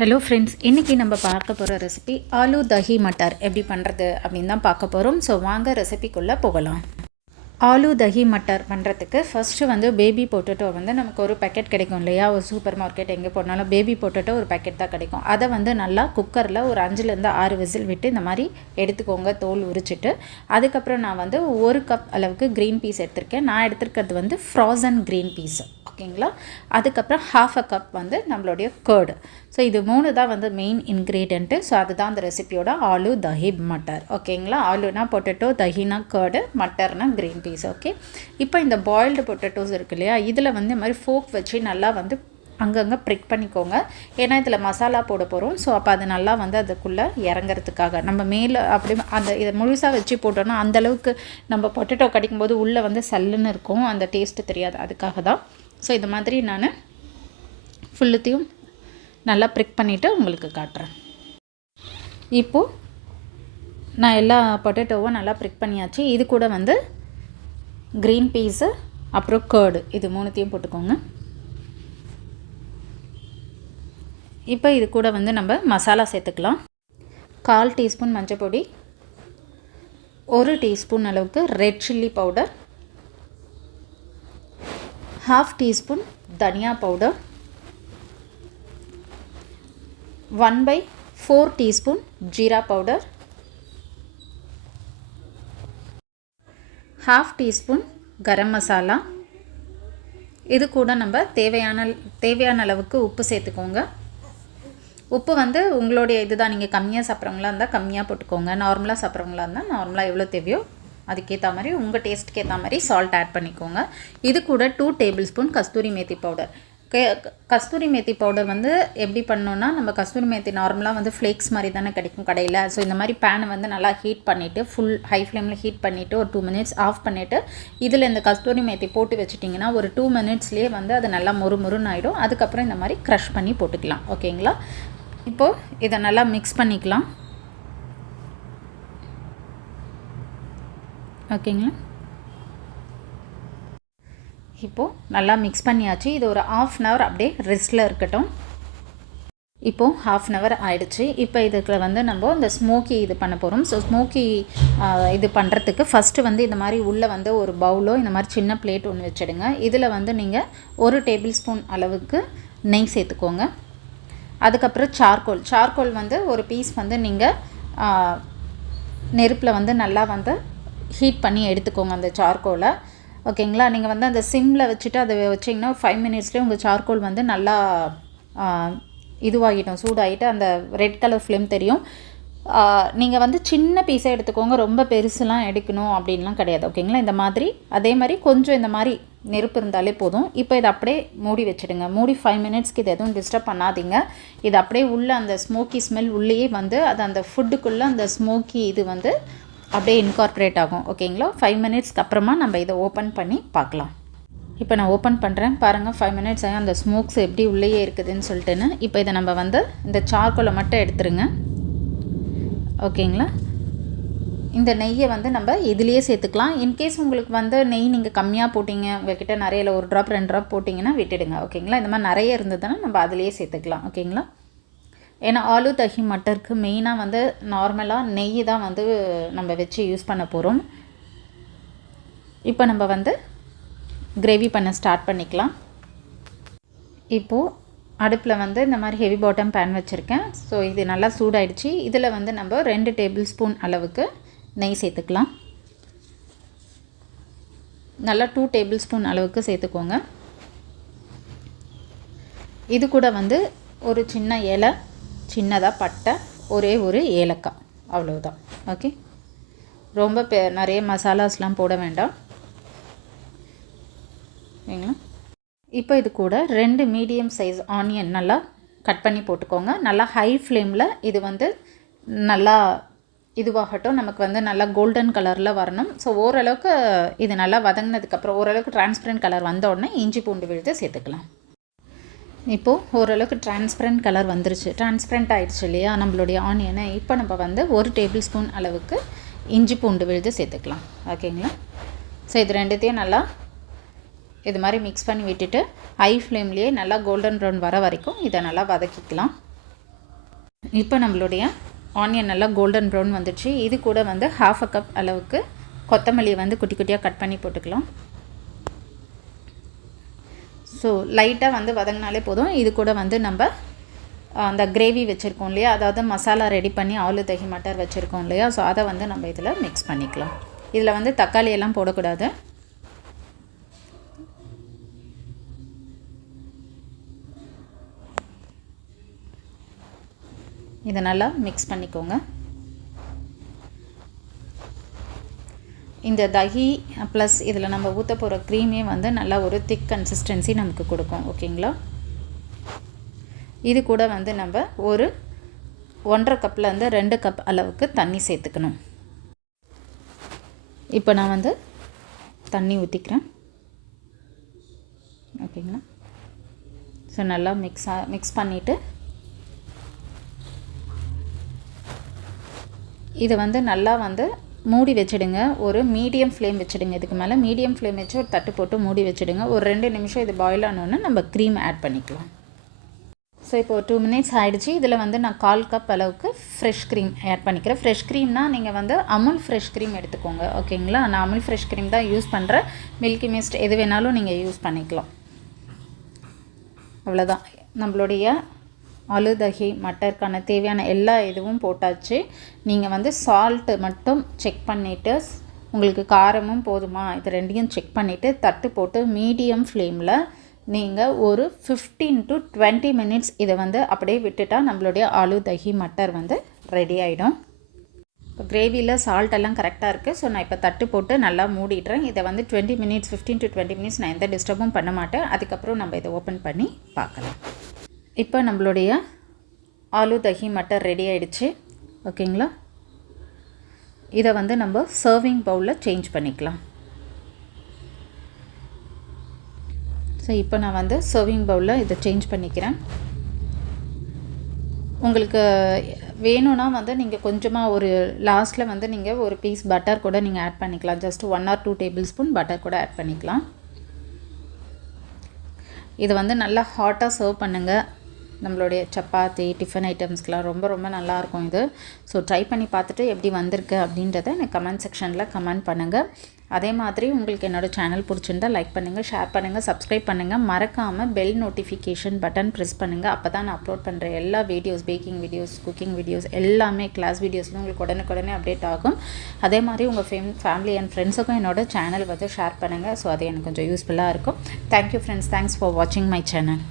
Hello friends, இன்றைக்கி நம்ம பார்க்க போகிற ரெசிபி ஆலூ தஹி மட்டார் எப்படி பண்ணுறது அப்படின்னு தான் பார்க்க போகிறோம். ஸோ வாங்க ரெசிபிக்குள்ளே போகலாம். ஆலூ தஹி மட்டார் பண்ணுறதுக்கு ஃபஸ்ட்டு வந்து பேபி பொட்டேட்டோ வந்து நமக்கு ஒரு பேக்கெட் கிடைக்கும் இல்லையா, ஒரு சூப்பர் மார்க்கெட் எங்கே போனாலும் பேபி பொட்டேட்டோ ஒரு பேக்கெட் தான் கிடைக்கும். அதை வந்து நல்லா குக்கரில் ஒரு 5-6 விசில் விட்டு இந்த மாதிரி எடுத்துக்கோங்க, தோல் உரிச்சிட்டு. அதுக்கப்புறம் நான் வந்து 1 கப் அளவுக்கு க்ரீன் பீஸ் எடுத்திருக்கேன். நான் எடுத்துருக்கிறது வந்து ஃப்ரோசன் க்ரீன் பீஸ், ஓகேங்களா. அதுக்கப்புறம் 1/2 கப் வந்து நம்மளுடைய கர்டு. ஸோ இது 3 தான் வந்து மெயின் இன்க்ரீடியண்ட்டு. ஸோ அதுதான் அந்த ரெசிபியோட ஆலூ தஹி மட்டர், ஓகேங்களா. ஆலூனா பொட்டேட்டோ, தஹினா கர்டு, மட்டர்னா க்ரீன் பீஸ், ஓகே. இப்போ இந்த பாயில்டு பொட்டேட்டோஸ் இருக்கு இல்லையா, இதில் வந்து இந்த மாதிரி ஃபோக் வச்சு நல்லா வந்து அங்கங்கே ப்ரிக் பண்ணிக்கோங்க. ஏன்னா இதில் மசாலா போட போகிறோம். ஸோ அப்போ அது நல்லா வந்து அதுக்குள்ளே இறங்கிறதுக்காக நம்ம மேலே அப்படி அந்த இதை முழுசாக வச்சு போட்டோன்னா அந்தளவுக்கு நம்ம பொட்டேட்டோ கடிக்கும்போது உள்ளே வந்து சல்லுன்னு இருக்கும், அந்த டேஸ்ட்டு தெரியாது. அதுக்காக தான். ஸோ இது மாதிரி நான் ஃபுல்லுத்தையும் நல்லா ப்ரிக் பண்ணிவிட்டு உங்களுக்கு காட்டுறேன். இப்போது நான் எல்லா பொட்டேட்டோவும் நல்லா ப்ரிக் பண்ணியாச்சு. இது கூட வந்து க்ரீன் பீஸு அப்புறம் கர்டு, இது 3த்தையும் போட்டுக்கோங்க. இப்போ இது கூட வந்து நம்ம மசாலா சேர்த்துக்கலாம். 1/4 டீஸ்பூன் மஞ்சள் பொடி, 1 டீஸ்பூன் அளவுக்கு ரெட் சில்லி பவுடர், 1/2 டீஸ்பூன் தனியா powder, 1/4 teaspoon jeera powder, 1/2 teaspoon garam masala. இது கூட நம்ம தேவையான அளவுக்கு உப்பு சேர்த்துக்கோங்க. உப்பு வந்து உங்களுடைய இதுதான், நீங்கள் கம்மியாக சாப்பிட்றவங்களா இருந்தால் கம்மியாக போட்டுக்கோங்க, நார்மலாக சாப்பிட்றவங்களா இருந்தால் நார்மலாக எவ்வளோ தேவையோ அதுக்கேற்ற மாதிரி உங்கள் டேஸ்ட்டுக்கு ஏற்ற மாதிரி சால்ட் ஆட் பண்ணிக்கோங்க. இது கூட 2 டேபிள் ஸ்பூன் கஸ்தூரி மேத்தி பவுடர். கஸ்தூரி மேத்தி பவுடர் வந்து எப்படி பண்ணோன்னா, நம்ம கஸ்தூரி மேத்தி நார்மலாக வந்து ஃப்ளேக்ஸ் மாதிரி தானே கிடைக்கும் கடையில். ஸோ இந்த மாதிரி பேனை வந்து நல்லா ஹீட் பண்ணிவிட்டு, ஃபுல் ஹை ஃப்ளேமில் ஹீட் பண்ணிவிட்டு ஒரு 2 மினிட்ஸ் ஆஃப் பண்ணிவிட்டு இதில் இந்த கஸ்தூரி மேத்தி போட்டு வச்சுட்டிங்கன்னா ஒரு 2 மினிட்ஸ்லேயே வந்து அது நல்லா மொறுன்னு ஆகிடும். அதுக்கப்புறம் இந்த மாதிரி க்ரஷ் பண்ணி போட்டுக்கலாம், ஓகேங்களா. இப்போது இதை நல்லா மிக்ஸ் பண்ணிக்கலாம், ஓகேங்களா. இப்போது நல்லா மிக்ஸ் பண்ணியாச்சு. இது ஒரு 1/2 அன் ஹவர் அப்படியே ரெஸ்ட்டில் இருக்கட்டும். இப்போது 1/2 அன் ஹவர் ஆகிடுச்சு. இப்போ இதுக்கு வந்து நம்ம இந்த ஸ்மோக்கி இது பண்ண போகிறோம். ஸோ ஸ்மோக்கி இது பண்ணுறதுக்கு ஃபஸ்ட்டு வந்து இந்த மாதிரி உள்ளே வந்து ஒரு பவுலோ இந்த மாதிரி சின்ன பிளேட் ஒன்று வச்சுடுங்க. இதில் வந்து நீங்கள் 1 டேபிள் ஸ்பூன் அளவுக்கு நெய் சேர்த்துக்கோங்க. அதுக்கப்புறம் சார்கோல் வந்து ஒரு பீஸ் வந்து நீங்கள் நெருப்பில் வந்து நல்லா வந்து ஹீட் பண்ணி எடுத்துக்கோங்க அந்த சார்கோலை, ஓகேங்களா. நீங்கள் வந்து அந்த சிம்மில் வச்சுட்டு அதை வச்சிங்கன்னா 5 மினிட்ஸ்லேயே உங்கள் சார்கோல் வந்து நல்லா இதுவாகிடும், சூடாகிட்டு அந்த ரெட் கலர் ஃப்ளேம் தெரியும். நீங்கள் வந்து சின்ன பீஸாக எடுத்துக்கோங்க, ரொம்ப பெருசுலாம் எடுக்கணும் அப்படின்லாம் கிடையாது, ஓகேங்களா. இந்த மாதிரி அதே மாதிரி கொஞ்சம் இந்த மாதிரி நெருப்பு இருந்தாலே போதும். இப்போ இதை அப்படியே மூடி வச்சுடுங்க. மூடி 5 மினிட்ஸ்க்கு இது எதுவும் டிஸ்டர்ப் பண்ணாதீங்க. இது அப்படியே உள்ளே அந்த ஸ்மோக்கி ஸ்மெல் உள்ளேயே வந்து அது அந்த ஃபுட்டுக்குள்ளே அந்த ஸ்மோக்கி இது வந்து அப்படியே இன்கார்பரேட் ஆகும், ஓகேங்களா. 5 மினிட்ஸ்க்கு அப்புறமா நம்ம இதை ஓப்பன் பண்ணி பார்க்கலாம். இப்போ நான் ஓப்பன் பண்ணுறேன், பாருங்கள். 5 மினிட்ஸ் ஆகி அந்த ஸ்மோக்ஸ் எப்படி உள்ளேயே இருக்குதுன்னு சொல்லிட்டுன்னு. இப்போ இதை நம்ம வந்து இந்த சார்கோலை மட்டும் எடுத்துருங்க, ஓகேங்களா. இந்த நெய்யை வந்து நம்ம இதுலேயே சேர்த்துக்கலாம். இன்கேஸ் உங்களுக்கு வந்து நெய் நீங்கள் கம்மியாக போட்டிங்க, உங்கள்கிட்ட நிறைய 1 ட்ராப் 2 ட்ராப் போட்டிங்கன்னா விட்டுடுங்க, ஓகேங்களா. இந்த மாதிரி நிறைய இருந்ததுன்னா நம்ம அதிலேயே சேர்த்துக்கலாம், ஓகேங்களா. ஏன்னா ஆலூ தஹி மட்டருக்கு மெயினாக வந்து நார்மலாக நெய் தான் வந்து நம்ம வச்சு யூஸ் பண்ண போகிறோம். இப்போ நம்ம வந்து கிரேவி பண்ண ஸ்டார்ட் பண்ணிக்கலாம். இப்போது அடுப்பில் வந்து இந்த மாதிரி ஹெவி பாட்டம் பேன் வச்சுருக்கேன். ஸோ இது நல்லா சூடாயிடுச்சு. இதில் வந்து நம்ம 2 டேபிள் ஸ்பூன் அளவுக்கு நெய் சேர்த்துக்கலாம். நல்லா 2 டேபிள் ஸ்பூன் அளவுக்கு சேர்த்துக்கோங்க. இது கூட வந்து ஒரு சின்ன இலை, சின்னதாக பட்டை, ஒரே ஒரு ஏலக்காய், அவ்வளோதான், ஓகே. ரொம்ப நிறைய மசாலாஸ்லாம் போட வேண்டாம், சரிங்களா. இப்போ இது கூட 2 மீடியம் சைஸ் ஆனியன் நல்லா கட் பண்ணி போட்டுக்கோங்க. நல்லா ஹை ஃப்ளேமில் இது வந்து நல்லா இதுவாகட்டும். நமக்கு வந்து நல்லா கோல்டன் கலரில் வரணும். ஸோ ஓரளவுக்கு இது நல்லா வதங்கினதுக்கப்புறம் ஓரளவுக்கு டிரான்ஸ்பரண்ட் கலர் வந்த உடனே இஞ்சி பூண்டு விழுது சேர்த்துக்கலாம். இப்போது ஓரளவுக்கு டிரான்ஸ்பரண்ட் கலர் வந்துருச்சு, டிரான்ஸ்பரண்ட் ஆகிடுச்சு இல்லையா நம்மளுடைய ஆனியனை. இப்போ நம்ம வந்து 1 டேபிள் ஸ்பூன் அளவுக்கு இஞ்சி பூண்டு விழுது சேர்த்துக்கலாம், ஓகேங்களா. ஸோ இது ரெண்டுத்தையும் நல்லா இது மாதிரி மிக்ஸ் பண்ணி விட்டுட்டு ஹை ஃப்ளேம்லேயே நல்லா கோல்டன் ப்ரௌன் வர வரைக்கும் இதை நல்லா வதக்கிக்கலாம். இப்போ நம்மளுடைய ஆனியன் நல்லா கோல்டன் ப்ரௌன் வந்துடுச்சு. இது கூட வந்து 1/2 கப் அளவுக்கு கொத்தமல்லியை வந்து குட்டி குட்டியாக கட் பண்ணி போட்டுக்கலாம். ஸோ லைட்டாக வந்து வதங்கினாலே போதும். இது கூட வந்து நம்ம அந்த கிரேவி வச்சுருக்கோம் இல்லையா, அதாவது மசாலா ரெடி பண்ணி ஆலு தஹி மட்டர் வச்சுருக்கோம் இல்லையா, ஸோ அதை வந்து நம்ம இதில் மிக்ஸ் பண்ணிக்கலாம். இதில் வந்து தக்காளி எல்லாம் போடக்கூடாது. இதை நல்லா மிக்ஸ் பண்ணிக்கோங்க. இந்த தஹி ப்ளஸ் இதில் நம்ம ஊற்ற போகிற க்ரீமே வந்து நல்லா ஒரு திக் கன்சிஸ்டன்சி நமக்கு கொடுக்கும். ஓகேங்களா? இது கூட வந்து நம்ம ஒரு 1.5 கப்லேருந்து 2 கப் அளவுக்கு தண்ணி சேர்த்துக்கணும். இப்போ நான் வந்து தண்ணி ஊற்றிக்கிறேன். ஓகேங்களா? ஸோ நல்லா மிக்ஸ் பண்ணிவிட்டு இதை வந்து நல்லா வந்து மூடி வச்சுடுங்க. ஒரு மீடியம் ஃப்ளேம் வச்சுடுங்க. இதுக்கு மேலே மீடியம் ஃப்ளேம் வச்சு ஒரு தட்டு போட்டு மூடி வச்சுடுங்க. ஒரு 2 நிமிஷம் இது பாயில் ஆனோன்னு நம்ம க்ரீம் ஆட் பண்ணிக்கலாம். ஸோ இப்போ ஒரு 2 மினிட்ஸ் ஆகிடுச்சு. இதில் வந்து நான் 1/4 கப் அளவுக்கு ஃப்ரெஷ் க்ரீம் ஆட் பண்ணிக்கிறேன். ஃப்ரெஷ் க்ரீம்னால் நீங்கள் வந்து அமுல் ஃப்ரெஷ் க்ரீம் எடுத்துக்கோங்க. ஓகேங்களா? நான் அமுல் ஃப்ரெஷ் க்ரீம் தான் யூஸ் பண்ணுறேன். மில்கி மிஸ்ட் எது வேணாலும் நீங்கள் யூஸ் பண்ணிக்கலாம். அவ்வளோதான். நம்மளுடைய ஆலு தஹி மட்டருக்கான தேவையான எல்லா இதுவும் போட்டாச்சு. நீங்கள் வந்து சால்ட்டு மட்டும் செக் பண்ணிவிட்டு உங்களுக்கு காரமும் போதுமா இது ரெண்டையும் செக் பண்ணிவிட்டு தட்டு போட்டு மீடியம் ஃப்ளேமில் நீங்கள் ஒரு 15 to 20 மினிட்ஸ் இதை வந்து அப்படியே விட்டுட்டால் நம்மளுடைய ஆலு தஹி மட்டர் வந்து ரெடி ஆகிடும். இப்போ கிரேவியில் சால்ட் எல்லாம் கரெக்டாக இருக்குது. ஸோ நான் இப்போ தட்டு போட்டு நல்லா மூடிடுறேன். இதை வந்து 20 மினிட்ஸ் 15 to 20 மினிட்ஸ் நான் எந்த டிஸ்டர்பும் பண்ண மாட்டேன். அதுக்கப்புறம் நம்ம இதை ஓப்பன் பண்ணி பார்க்கலாம். இப்போ நம்மளுடைய ஆலு தஹி மட்டர் ரெடி ஆகிடுச்சு. ஓகேங்களா? இதை வந்து நம்ம சர்விங் பவுலில் சேஞ்ச் பண்ணிக்கலாம். ஸோ இப்போ நான் வந்து சர்விங் பவுலில் இதை சேஞ்ச் பண்ணிக்கிறேன். உங்களுக்கு வேணும்னா வந்து நீங்கள் கொஞ்சமாக ஒரு லாஸ்ட்டில் வந்து நீங்கள் ஒரு பீஸ் பட்டர் கூட நீங்கள் ஆட் பண்ணிக்கலாம். Just 1 or 2 table spoon butter கூட ஆட் பண்ணிக்கலாம். இது வந்து நல்லா ஹாட்டாக சர்வ் பண்ணுங்கள். நம்மளுடைய சப்பாத்தி டிஃபன் ஐட்டம்ஸ்க்கெலாம் ரொம்ப ரொம்ப நல்லாயிருக்கும் இது. ஸோ ட்ரை பண்ணி பார்த்துட்டு எப்படி வந்திருக்கு அப்படின்றத எனக்கு கமெண்ட் செக்ஷனில் கமெண்ட் பண்ணுங்கள். அதே மாதிரி உங்களுக்கு என்னோடய சேனல் பிடிச்சிருந்தால் லைக் பண்ணுங்கள், ஷேர் பண்ணுங்கள், சப்ஸ்கிரைப் பண்ணுங்கள். மறக்காமல் பெல் நோட்டிஃபிகேஷன் பட்டன் ப்ரெஸ் பண்ணுங்கள். அப்போ தான் நான் அப்லோட் பண்ணுற எல்லா videos, baking videos, cooking videos எல்லாமே கிளாஸ் வீடியோஸ்லாம் உங்களுக்கு உடனுக்குடனே அப்டேட் ஆகும். அதே மாதிரி உங்கள் ஃபேமிலி அண்ட் ஃப்ரெண்ட்ஸுக்கும் என்னோடய சேனல் வந்து ஷேர் பண்ணுங்கள். ஸோ அது எனக்கு கொஞ்சம் யூஸ்ஃபுல்லாக இருக்கும். Thank you friends. தேங்க்ஸ் ஃபார் வாட்சிங் மை சேனல்.